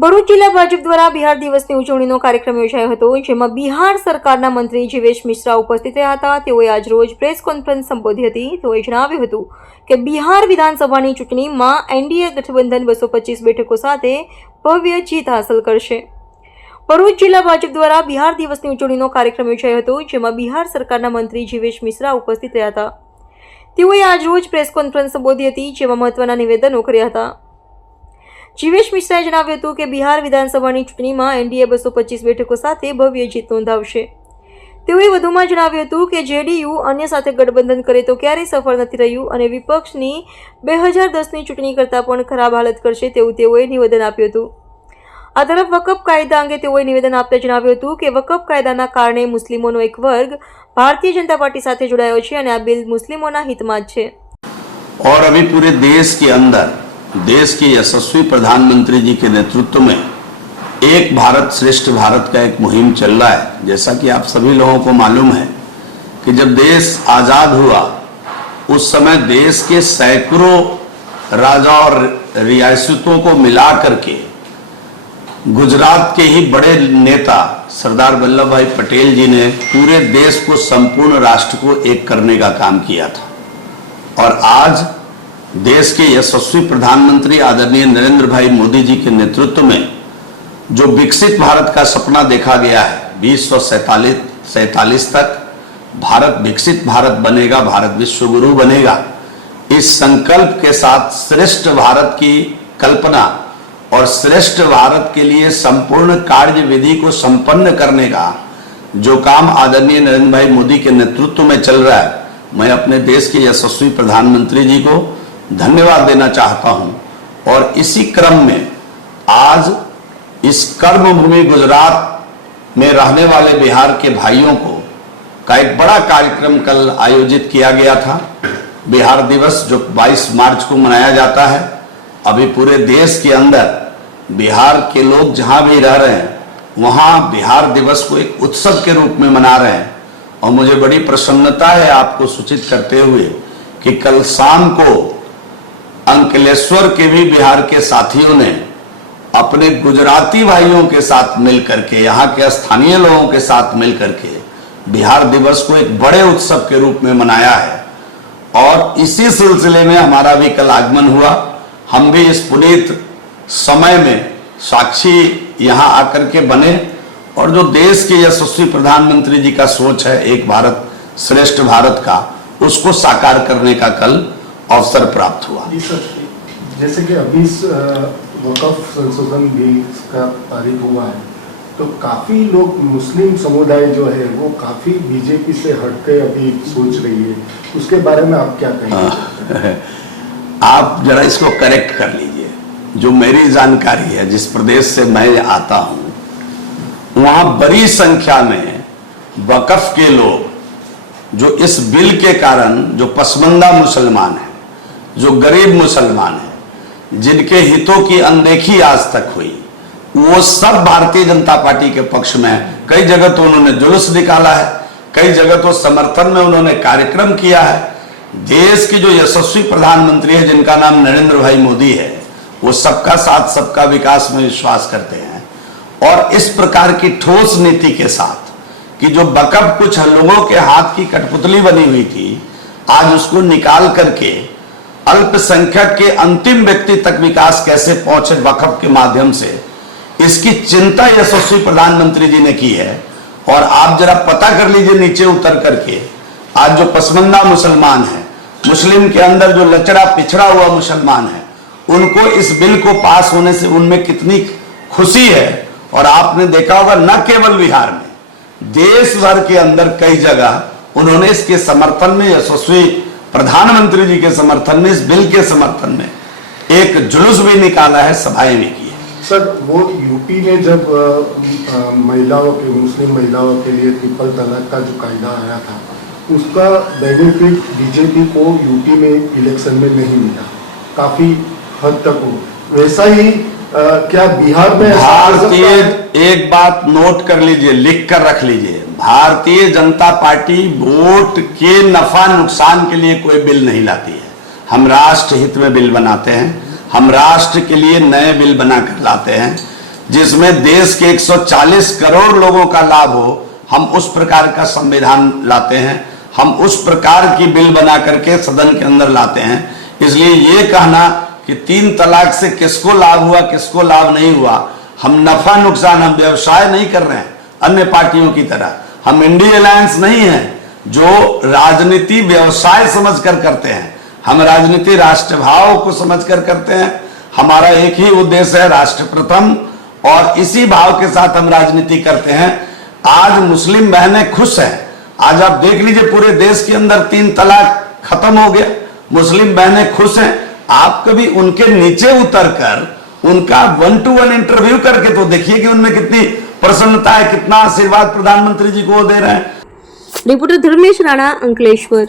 ભરૂચ જિલ્લા ભાજપ દ્વારા બિહાર દિવસની ઉજવણીનો કાર્યક્રમ યોજાયો હતો, જેમાં બિહાર સરકારના મંત્રી જીવેશ મિશ્રા ઉપસ્થિત રહ્યા હતા। તેઓએ આજરોજ પ્રેસ કોન્ફરન્સ સંબોધી હતી। તેઓએ જણાવ્યું હતું કે બિહાર વિધાનસભાની ચૂંટણીમાં એનડીએ ગઠબંધન 225 બેઠકો સાથે ભવ્ય જીત હાંસલ કરશે। ભરૂચ જિલ્લા ભાજપ દ્વારા બિહાર દિવસની ઉજવણીનો કાર્યક્રમ યોજાયો હતો, જેમાં બિહાર સરકારના મંત્રી જીવેશ મિશ્રા ઉપસ્થિત રહ્યા હતા। તેઓએ આજરોજ પ્રેસ કોન્ફરન્સ સંબોધી હતી, જેમાં મહત્વના નિવેદનો કર્યા હતા। જીવેશ મિશ્રાએ જણાવ્યું હતું કે બિહાર વિધાનસભાની ચૂંટણીમાં એનડીએ 225 બેઠકો સાથે ભવ્ય જીત નોંધાવશે। તેઓએ વધુમાં જણાવ્યું હતું કે જેડીયુ અન્ય સાથે ગઠબંધન કરે તો ક્યારેય સફળ નથી રહ્યું અને વિપક્ષની 2010ની ચૂંટણી કરતાં પણ ખરાબ હાલત કરશે તેવું તેઓએ નિવેદન આપ્યું હતું। આ તરફ વકફ કાયદા અંગે તેઓએ નિવેદન આપતા જણાવ્યું હતું કે વકફ કાયદાના કારણે મુસ્લિમોનો એક વર્ગ ભારતીય જનતા પાર્ટી સાથે જોડાયો છે અને આ બિલ મુસ્લિમોના હિતમાં જ છે। और अभी पूरे देश के अंदर देश के यशस्वी प्रधानमंत्री जी के नेतृत्व में एक भारत श्रेष्ठ भारत का एक मुहिम चल रहा है। जैसा कि आप सभी लोगों को मालूम है कि जब देश आजाद हुआ उस समय देश के सैकड़ों राजा और रियासतों को मिला करके गुजरात के ही बड़े नेता सरदार वल्लभ भाई पटेल जी ने पूरे देश को संपूर्ण राष्ट्र को एक करने का काम किया था। और आज देश के यशस्वी प्रधानमंत्री आदरणीय नरेंद्र भाई मोदी जी के नेतृत्व में जो विकसित भारत का सपना देखा गया है, 2047 तक भारत विकसित भारत बनेगा, भारत विश्व गुरु बनेगा, इस संकल्प के साथ श्रेष्ठ भारत की कल्पना और श्रेष्ठ भारत के लिए संपूर्ण कार्य विधि को संपन्न करने का जो काम आदरणीय नरेंद्र भाई मोदी के नेतृत्व में चल रहा है, मैं अपने देश के यशस्वी प्रधानमंत्री जी को धन्यवाद देना चाहता हूं। और इसी क्रम में आज इस कर्मभूमि गुजरात में रहने वाले बिहार के भाइयों को का एक बड़ा कार्यक्रम कल आयोजित किया गया था। बिहार दिवस जो 22 मार्च को मनाया जाता है, अभी पूरे देश के अंदर बिहार के लोग जहां भी रह रहे हैं वहां बिहार दिवस को एक उत्सव के रूप में मना रहे हैं। और मुझे बड़ी प्रसन्नता है आपको सूचित करते हुए कि कल शाम को अंकलेश्वर के भी बिहार के साथियों ने अपने गुजराती भाइयों के साथ मिलकर के, यहाँ के स्थानीय लोगों के साथ मिलकर के बिहार दिवस को एक बड़े उत्सव के रूप में मनाया है। और इसी सिलसिले में हमारा भी कल आगमन हुआ। हम भी इस पुनीत समय में साक्षी यहाँ आकर के बने और जो देश के यशस्वी प्रधानमंत्री जी का सोच है एक भारत श्रेष्ठ भारत का, उसको साकार करने का कल अवसर प्राप्त हुआ। जैसे कि अभी वक़फ़ संशोधन बिल का पारित हुआ है, तो काफ़ी लोग मुस्लिम समुदाय जो है वो काफ़ी बीजेपी से हटके अभी सोच रही है, उसके बारे में आप क्या कहेंगे? आप जरा इसको करेक्ट कर लीजिए। जो मेरी जानकारी है, जिस प्रदेश से मैं आता हूं, वहां बड़ी संख्या में वक़फ़ के लोग जो इस बिल के कारण जो पसमंदा मुसलमान हैं, जो गरीब मुसलमान हैं, जिनके हितों की अनदेखी आज तक हुई, वो सब भारतीय जनता पार्टी के पक्ष में है। कई जगह तो उन्होंने जुलूस निकाला है, कई जगह तो समर्थन में उन्होंने कार्यक्रम किया है। देश के जो यशस्वी प्रधानमंत्री है जिनका नाम नरेंद्र भाई मोदी है, वो सबका साथ सबका विकास में विश्वास करते हैं। और इस प्रकार की ठोस नीति के साथ कि जो वक़फ़ कुछ लोगों के हाथ की कठपुतली बनी हुई थी, आज उसको निकाल करके अल्पसंख्यक के अंतिम व्यक्ति तक विकास कैसे पहुंचे वक़फ़ के माध्यम से, इसकी चिंता यशस्वी प्रधानमंत्री जी ने की है। और आप जरा पता कर लीजिए नीचे उतर करके, आज जो पसमंदा मुसलमान है, मुस्लिम के अंदर जो लचड़ा पिछड़ा हुआ मुसलमान है, उनको इस बिल को पास होने से उनमें कितनी खुशी है। और आपने देखा होगा न केवल बिहार में, देश भर के अंदर कई जगह उन्होंने इसके समर्थन में, यशस्वी प्रधानमंत्री जी के समर्थन में, इस बिल के समर्थन में एक जुलूस भी निकाला है, सभाएं भी की है। सर, वो यूपी में जब महिलाओं के, मुस्लिम महिलाओं के लिए ट्रिपल तलाक का जो कायदा आया था, उसका बेनिफिट बीजेपी को यूपी में इलेक्शन में नहीं मिला, काफी हद तक हो। वैसा ही क्या बिहार में भारतीय, एक बात नोट कर लीजिए, लिख कर रख लीजिए, भारतीय जनता पार्टी वोट के नफा नुकसान के लिए कोई बिल नहीं लाती है। हम राष्ट्र हित में बिल बनाते हैं, हम राष्ट्र के लिए नए बिल बनाकर लाते हैं। जिसमें देश के 140 करोड़ लोगों का लाभ हो, हम उस प्रकार का संविधान लाते हैं, हम उस प्रकार की बिल बना करके सदन के अंदर लाते हैं। इसलिए ये कहना कि 3 तलाक से किसको लाभ हुआ किसको लाभ नहीं हुआ, हम नफा नुकसान, हम व्यवसाय नहीं कर रहे हैं अन्य पार्टियों की तरह। हम इंडिया अलायंस नहीं है जो राजनीति व्यवसाय समझकर करते हैं, हम राजनीति राष्ट्रभाव को समझकर करते हैं। हमारा एक ही उद्देश्य है, राष्ट्र प्रथम, और इसी भाव के साथ हम राजनीति करते हैं। आज मुस्लिम बहनें खुश हैं, आज आप देख लीजिए पूरे देश के अंदर 3 तलाक खत्म हो गया, मुस्लिम बहनें खुश हैं। आप कभी उनके नीचे उतरकर उनका 1-to-1 इंटरव्यू करके तो देखिए कि उनमें कितनी प्रसन्नता है, कितना आशीर्वाद प्रधानमंत्री जी को दे रहे हैं। रिपोर्टर धर्मेश राणा, अंकलेश्वर।